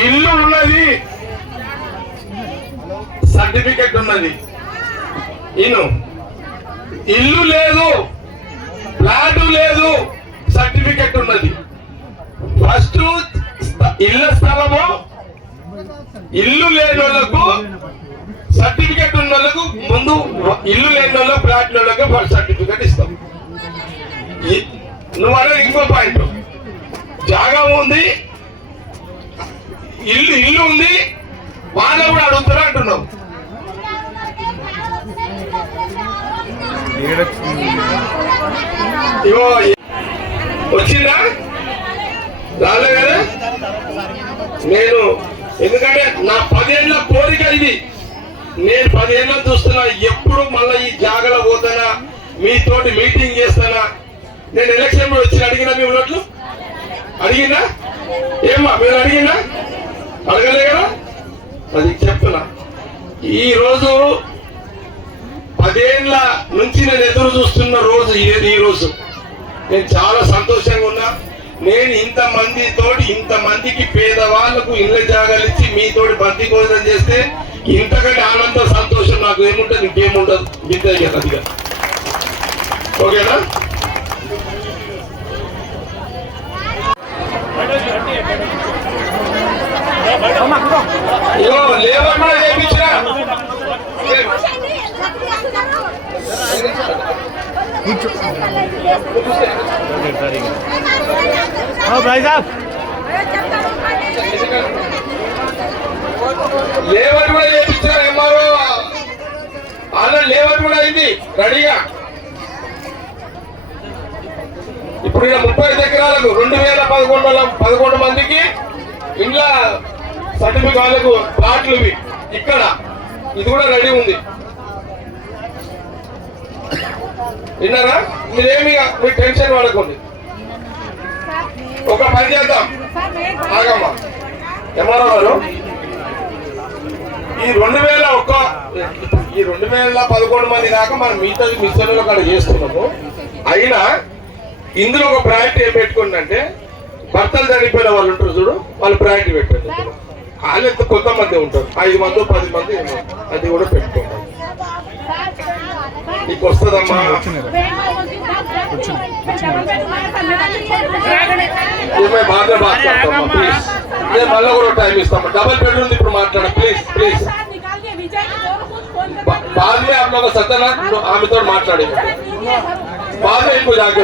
ఇల్లు ఉన్నది, సర్టిఫికెట్ ఉన్నది. ఇల్లు లేదు, ఫ్లాట్ లేదు, సర్టిఫికెట్ ఉన్నది. ఫస్ట్ ఇళ్ళ స్థలము ఇల్లు లేని వాళ్ళకు, సర్టిఫికెట్ ఉన్న వాళ్ళకు ముందు ఇల్లు లేని వాళ్ళకు, ఫ్లాట్ వాళ్ళకి సర్టిఫికెట్ ఇస్తాం. నువ్వు అనేది ఇంకో పాయింట్, జాగా ఉంది, ఇల్లు ఉంది, వాళ్ళు కూడా అడుగుతారు అంటున్నావు. ఇగో వచ్చిందా, రాలే కదా. నేను ఎందుకంటే నా 10 ఏళ్ళ కోరిక ఇది. నేను 10 ఏళ్ళ చూస్తున్నా, ఎప్పుడు మళ్ళీ ఈ జాగలో పోతానా, మీతోటి మీటింగ్ చేస్తానా. నేను ఎలక్షన్ వచ్చి అడిగినా, మీ ఓట్లు అడిగినా, ఏమ్మా మీరు అడిగినా, అడగలే కదా. అది చెప్తున్నా, ఈ రోజు 10 ఏళ్ళ నుంచి నేను ఎదురు చూస్తున్న రోజు ఈ రోజు. నేను చాలా సంతోషంగా ఉన్నా. నేను ఇంతమందికి పేదవాళ్లకు ఇళ్ళ జాగాలు ఇచ్చి మీతోటి బంతి భోజనం చేస్తే ఇంతకంటే ఆనంద సంతోషం నాకు ఏముంటుంది, ఇంకేముండదు. ఇంతే అదిగా, ఓకేనా. లేబర్ కూడా చేయించిన లేబర్ కూడా చేయించిన ఎంఆర్ఓ ఆల్రెడీ లేబర్ కూడా అయింది రెడీగా. ఇప్పుడు 35 ఎకరాలకు 2011 మందికి ఇండ్ల సర్టిఫికెట్ వాళ్ళకు ప్లాట్లు ఇవి ఇక్కడ. ఇది కూడా రెడీ ఉంది, విన్నారా. మీరేమి మీరు టెన్షన్ పడకండి. ఒక పని చేద్దాం, ఆగమ్మా ఎంఆర్ఓ గారు. ఈ 2011 మంది దాకా మనం మిగతా మిషన్లు అక్కడ చేస్తున్నాము. అయినా ఇందులో ఒక ప్రయారిటీ ఏం పెట్టుకోండి అంటే, భర్తలు చనిపోయిన వాళ్ళు ఉంటారు చూడు, వాళ్ళు ప్రయారిటీ పెట్టండి. వాళ్ళు కొంతమంది ఉంటారు, 5 మంది 10 మంది, అది కూడా పెట్టుకోండి. నీకు వస్తుందమ్మా. బాగా మాట్లాడతామా ప్లీజ్. నేను మళ్ళీ కూడా టైం ఇస్తాము. డబల్ బెడ్రూమ్ ఇప్పుడు మాట్లాడ ప్లీజ్ ప్లీజ్. बाद में आप लोग सत्यानाथ आमिर माట్లాడే बाद में इनको जाके